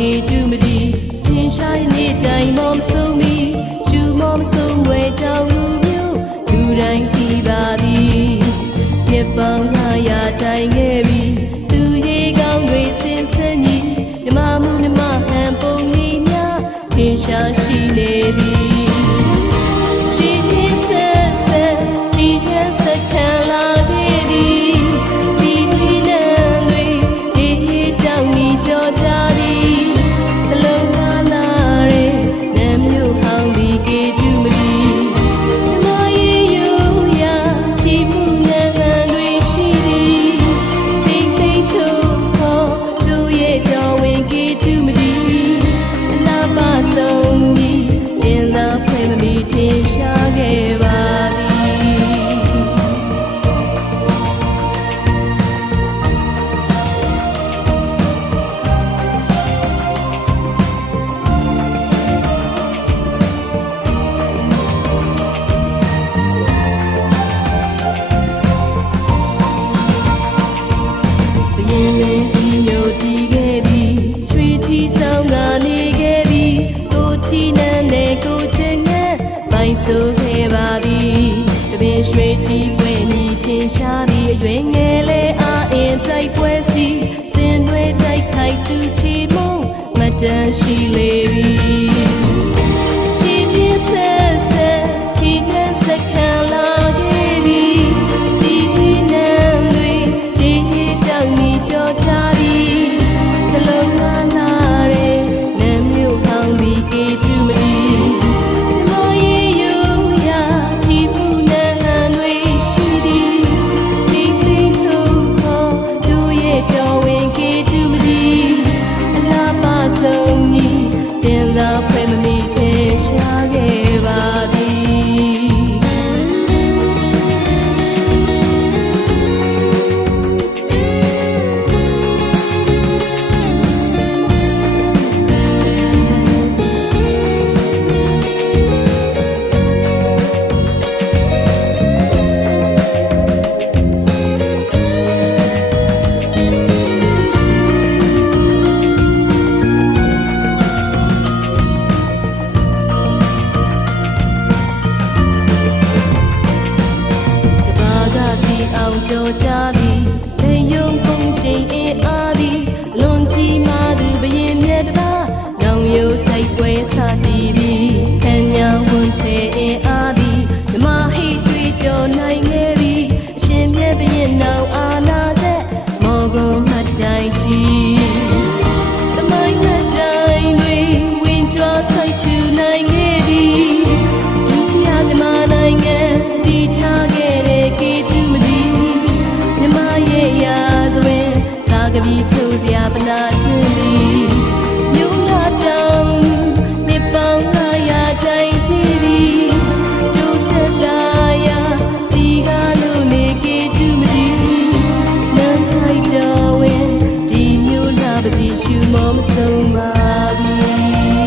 ကေတူမဒီထင်ရှားနေတိုင်းမောမဆုံးမီရှူမောမဆုံးဝဲတောင်လူမျိုးလူတိုင်းကြည်ပါသည်ပြပောင်း900တိုင်ခဲ့ပြီသူရေကောင်းတွေစင်စင်ကြီးမြမမှုမြမဟန်ပုံလေးများထင်ရှားရှိနေသည်ဆိုခဲ့ပါပြီတပင်ရွှေတီကွယ်နီထင်ရှားသည်အရွယ်ငယ်လဲအားအင်တိုက်ပွဲစီစင်တွေတိုက်ခိုက်သူချီမုံမတန်ရှိလေပြီရှိပြင်းဆက်ဆက်ထိနှံစက်ခံလာခဲ့သည်ဒီနန်းတွေခြေတောင်နီကြောချသည်နှလုံးသားလာတဲ့နမ်းမြို့ဟောင်းသည်ကေတူမလီကြောကြသည်လေယုံပုံချိန်အင်းအားသည်လွန်ကြီးမာသူဘရင်မြတ်တပါနောင်ရုပ်တိုက်ပွဲစတည်သည်ခံညာဝန်ချေအင်းအားသည်ဓမ္မဟိတွေ့ကြောနိုင်ခဲ့သည်အရှင်မြတ်ဘရင်နောင်အာနာဆက်မောကုံမှတ်တိုင်းချီသမိုင်းမှတ်တိုင်းတွေဝင်ကြွားဆိုင်ထူနိုင်ခဲ့သည်ဒုတိယမြမနိုင်ငံတည်ထားခဲ့တဲ့ကေတူမဒီကပီထိုးစရာပနာချင်းလီမြို့လာတောင်နေပေါင်း900တိုင်ဖြစ်သည်ဒုတက်လာရာစီကားလို့နေကေတူမဒီနန်းထိုက်တော်ဝင်ဒီမြို့လာပတိရှူမောမဆုံးပါပြီ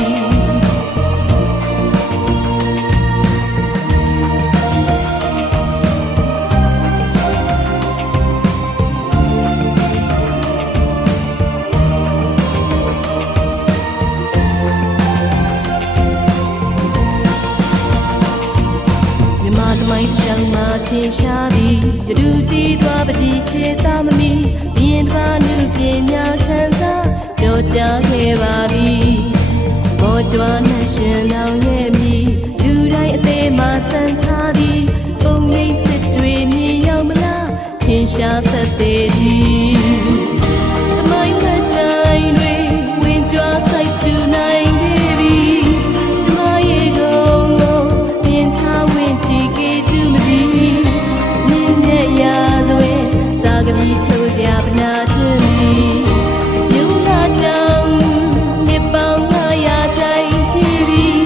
ကြောင့်မှထင်ရှားသည်ယဒူတီးသွားပတိခြေသားမမီမြင်ပါနုပညာခံစားကြောကြားခဲ့ပါသည်မောကြွားနှရှင်နောင်ရဲ့မြည်လူတိုင်းအသေးမှဆန်ထားသည်ပုံရိပ်စစ်တွေမြင်ရောက်မလားထင်ရှားသက်သေးသည်သမိုင်းမှတ်တိုင်းတွေဝင်ကြွားဆိုင်ထူနိုင်ခဲ့ပြီဓမ္မရေကုန်ကိုမြင်ထားဝင်ချီကပီထိုးစရာပနာချင်းလီမြို့လာတောင်နေပေါင်း900တိုင်ဖြစ်ပြီး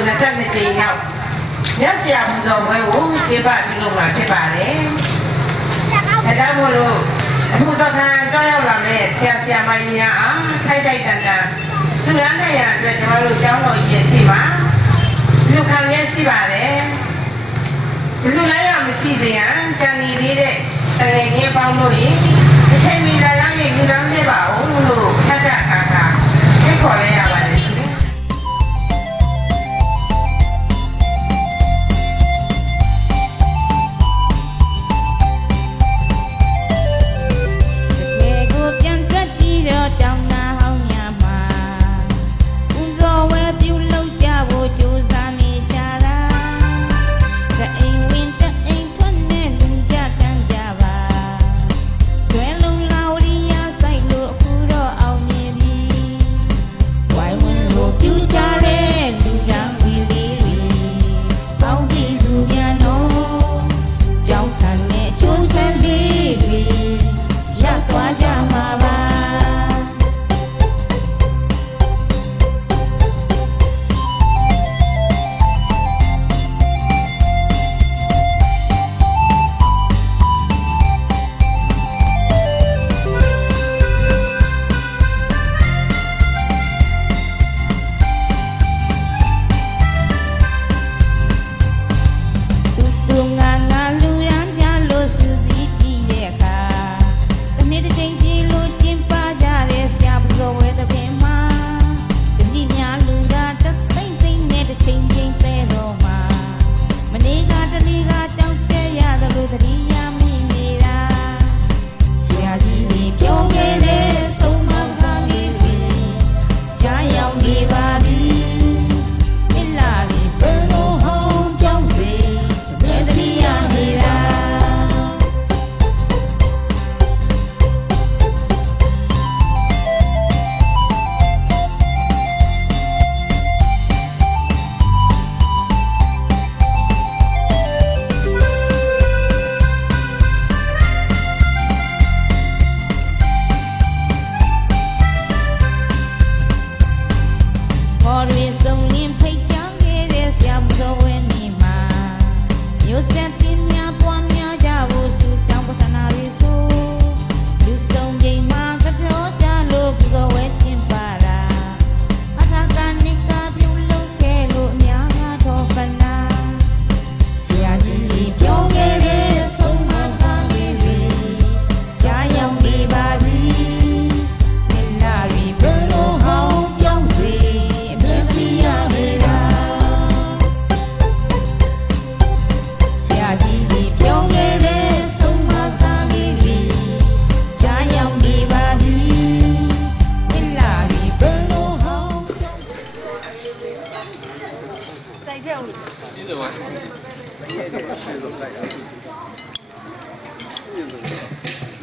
လို့22ကြိမ်ရောက်ရက်ဆရာပူဇော်ပွဲကိုကျင်းပပြုလုပ်မှာဖြစ်ပါတယ်။ဒါကြောင့်မို့လို့အခုတော့ခံကြောက်ရောက်လာတဲ့ဆရာမကြီးများအားထိုက်တိုက်တန်တန်သူများနဲ့ရအတွက်ကျွန်တော်တို့ကျောင်းတော်ကြီးရှိပါလူခံရရှိပါတယ်။လူလည်းရမရှိသေးရင်ကြံနေသေးတဲ့တကယ်ကြီးပေါင်းလို့ရင်ဒီချိန်မီလာရောက်ရင်လူတော်ပြပါဦးလို့ထပ်ထပ်ခါခါဖိတ်ခေါ်လိုက်ရပါတယ်။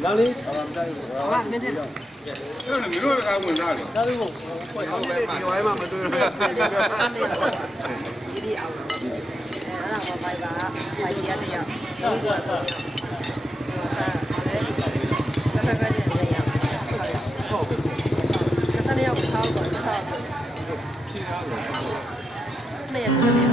哪里？好吧，明天。那你们还问哪里？哪里我？我比外嘛，没对。一定要。အဲ့ဒါက5ပါ5ရတဲ့ရဟုတ်ကဲ့ဟုတ်ကဲ့ရောက်ထောက်တော့ထောက်ဖြေရတော့နေရစနေ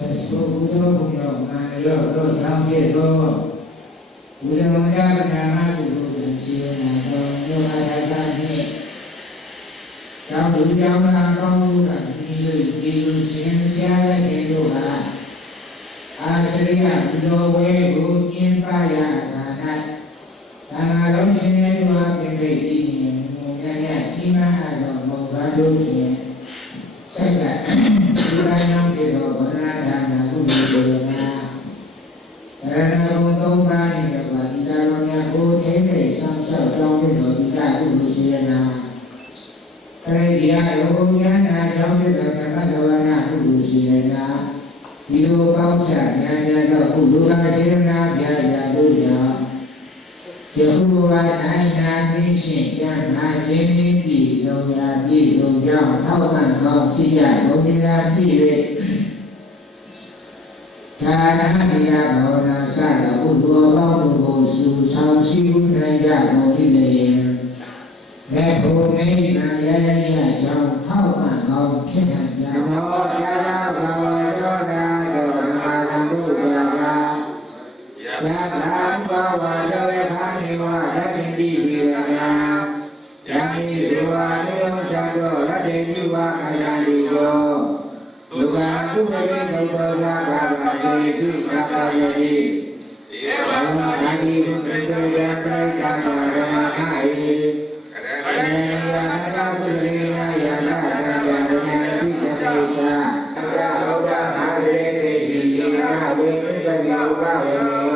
သုဘုသောဘုရောမာရောသောသောင်းပြေသောဘုရောမြတ်နာမကုသိုလ်ဖြင့်နာတော်ယောဂရတနှင့်သောဘုရောနာတော်မူတာဒီလိုဒီလိုရှင်ဆရာရဲ့တို့ဟာအာသရိယဘုရောဝဲကိုကျင်းပရတာ၌သာငါတော်ရှင်ရဲ့တို့ဟာပြည့်ပြည့်ဤမြတ်မြတ်ရှိမှအတော်မောဂတို့ဖြင့်ဆက်ကဒီလိုမျိုးပြေတော်ဗန္ဒနာနာကုသိုလ်နာရဏဂုံသုံးပါးနဲ့ကဘာဒီတော်များကိုထိမ့်ထိဆောင်းဆောက်ကြောင်းပြီးတော့ဒီကကုသိုလ်ရှိရနာအဲဒီအရောဉာဏ်နာကြောင့်ဖြစ်တဲ့ကမ္မသဝနာကုသိုလ်ရှိရနာဒီလိုပေါင်းချဉာဏ်များသောကုသိုလ်ကစေနာပြရာတို့ကြောင့်ယခုဝါတိုင်းနာသိဖြင့်ဉာဏ်မှာခြင်းဤပြည်ဆုံးရာပြည်ဆုံးကြောင့်ထောက်ပံ့ကောင်းဖြစ်ရဘုရားပြည်၍ဒါနသီလဘာဝနာစသောကုသိုလ်ပေါင်းတို့ကိုစုဆောင်ရှိမှုနိုင်ကြကုန်ပြီလေ။မေဖို့နေနာယယယကြောင့်ထောက်ပံ့ကောင်းဖြစ်နိုင်ကြ။မောယသာဘာဝရောဓာတောမာလံဘုရားကာယသာဘာဝရောခာနိဝရတ္တိပိဝေယနာယမိရဝါနောသံဃောရတ္တိပိဝါခာယတိကောလူကကုမေတိဘုဒ္ဓဘာသာဘာယေစုနာပါယတိဧဝံမာတိဘုဒ္ဓယံပရိက္ခာနာရမဟိကရေယနာတာကုလေနာယနာတံယံဉာဏတိတေသာဘုရားဘုရားအာရေတိရှိယနာဝေပိပတိဥပဝေ